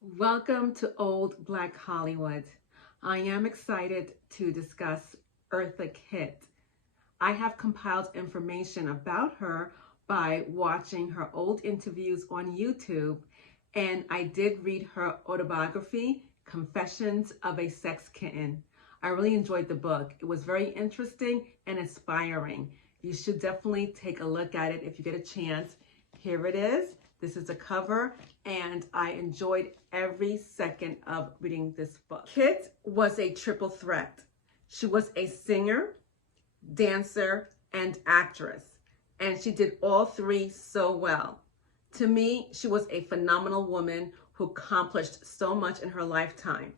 Welcome to Old Black Hollywood. I am excited to discuss Eartha Kitt. I have compiled information about her by watching her old interviews on YouTube, and I did read her autobiography, Confessions of a Sex Kitten. I really enjoyed the book. It was very interesting and inspiring. You should definitely take a look at it if you get a chance. Here it is. This is the cover, and I enjoyed every second of reading this book. Kitt was a triple threat. She was a singer, dancer, and actress, and she did all three so well. To me, she was a phenomenal woman who accomplished so much in her lifetime.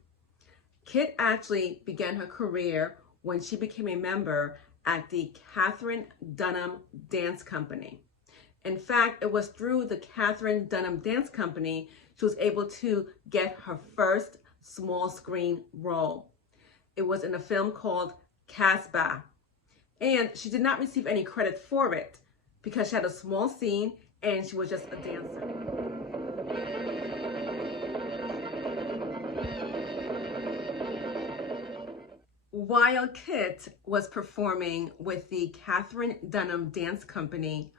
Kitt actually began her career when she became a member at the Katherine Dunham Dance Company. In fact, it was through the Katherine Dunham Dance Company she was able to get her first small screen role. It was in a film called Casbah. And she did not receive any credit for it because she had a small scene and she was just a dancer. While Kitt was performing with the Katherine Dunham Dance Company,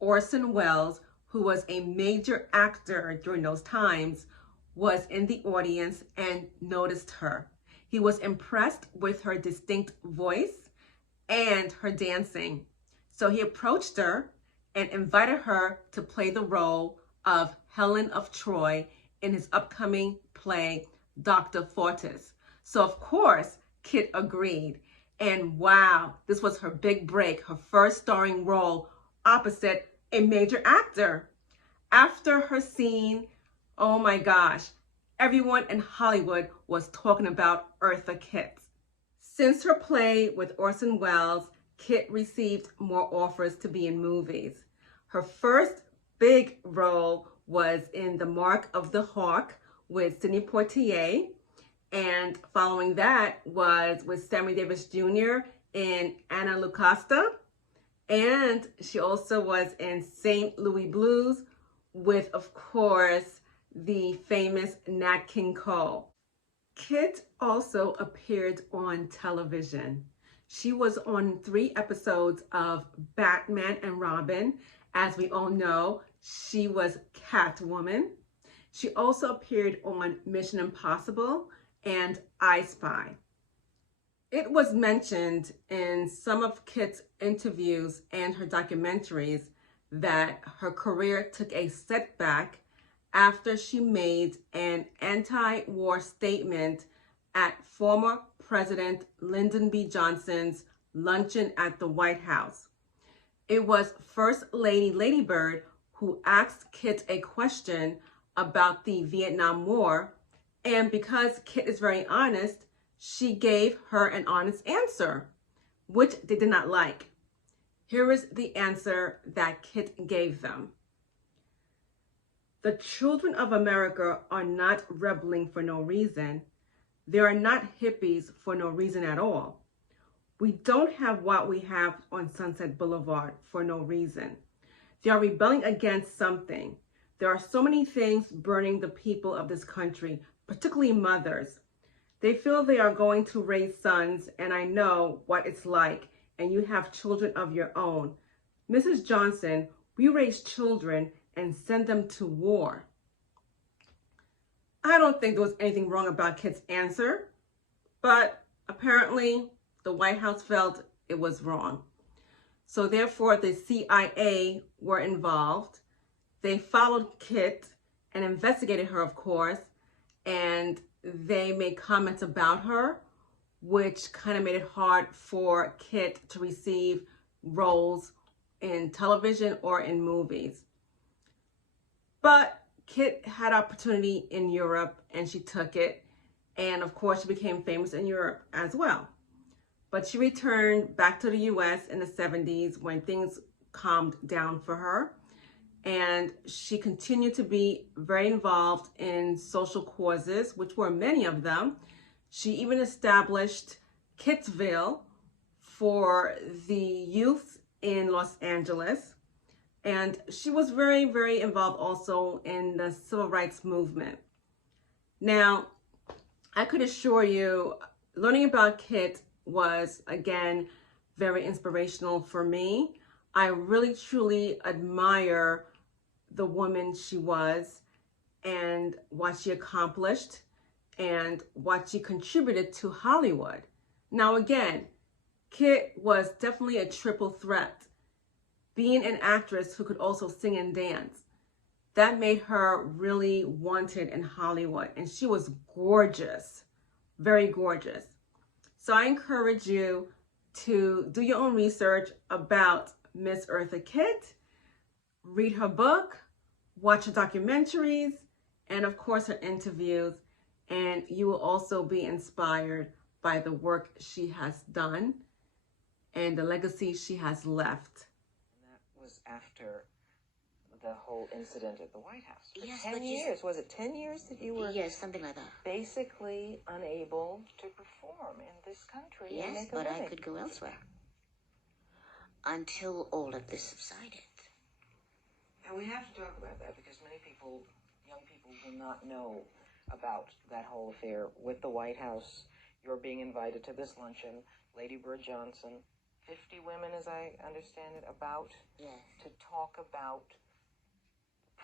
Orson Welles, who was a major actor during those times, was in the audience and noticed her. He was impressed with her distinct voice and her dancing. So he approached her and invited her to play the role of Helen of Troy in his upcoming play, Dr. Fortis. So of course, Kitt agreed. And wow, this was her big break, her first starring role opposite a major actor. After her scene, oh my gosh, everyone in Hollywood was talking about Eartha Kitt. Since her play with Orson Welles, Kitt received more offers to be in movies. Her first big role was in The Mark of the Hawk with Sidney Poitier, and following that was with Sammy Davis Jr. in Anna Lucasta. And she also was in St. Louis Blues with, of course, the famous Nat King Cole. Kitt also appeared on television. She was on 3 episodes of Batman and Robin. As we all know, she was Catwoman. She also appeared on Mission Impossible and I Spy. It was mentioned in some of Kitt's interviews and her documentaries that her career took a setback after she made an anti-war statement at former President Lyndon B. Johnson's luncheon at the White House. It was First Lady Lady Bird who asked Kitt a question about the Vietnam War, and because Kitt is very honest, she gave her an honest answer, which they did not like. Here is the answer that Kitt gave them. The children of America are not rebelling for no reason. They are not hippies for no reason at all. We don't have what we have on Sunset Boulevard for no reason. They are rebelling against something. There are so many things burning the people of this country, particularly mothers. They feel they are going to raise sons, and I know what it's like, and you have children of your own. Mrs. Johnson, we raise children and send them to war. I don't think there was anything wrong about Kitt's answer, but apparently the White House felt it was wrong. So therefore the CIA were involved. They followed Kitt and investigated her, of course, and they made comments about her, which kind of made it hard for Kitt to receive roles in television or in movies. But Kitt had opportunity in Europe and she took it. And of course, she became famous in Europe as well. But she returned back to the US in the 70s when things calmed down for her. And she continued to be very involved in social causes, which were many of them. She even established Kittsville for the youth in Los Angeles. And she was very, very involved also in the civil rights movement. Now, I could assure you, learning about Kitt was, again, very inspirational for me. I really, truly admire the woman she was and what she accomplished and what she contributed to Hollywood. Now, again, Kitt was definitely a triple threat. Being an actress who could also sing and dance, that made her really wanted in Hollywood. And she was gorgeous, very gorgeous. So I encourage you to do your own research about Miss Eartha Kitt, read her book, watch her documentaries, and of course her interviews. And you will also be inspired by the work she has done and the legacy she has left. And that was after the whole incident at the White House. For Yes, 10 years. Was it 10 years that you were yes, something like that. basically unable to perform in this country? Yes, and make a but living? I could go elsewhere until all of this subsided. And we have to talk about that because many people, young people, will not know about that whole affair with the White House. You're being invited to this luncheon. Lady Bird Johnson, 50 women, as I understand it, about to talk about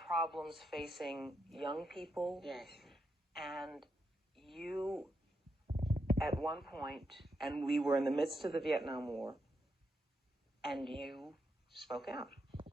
problems facing young people. Yes. And you, at one point, and we were in the midst of the Vietnam War, and you spoke out.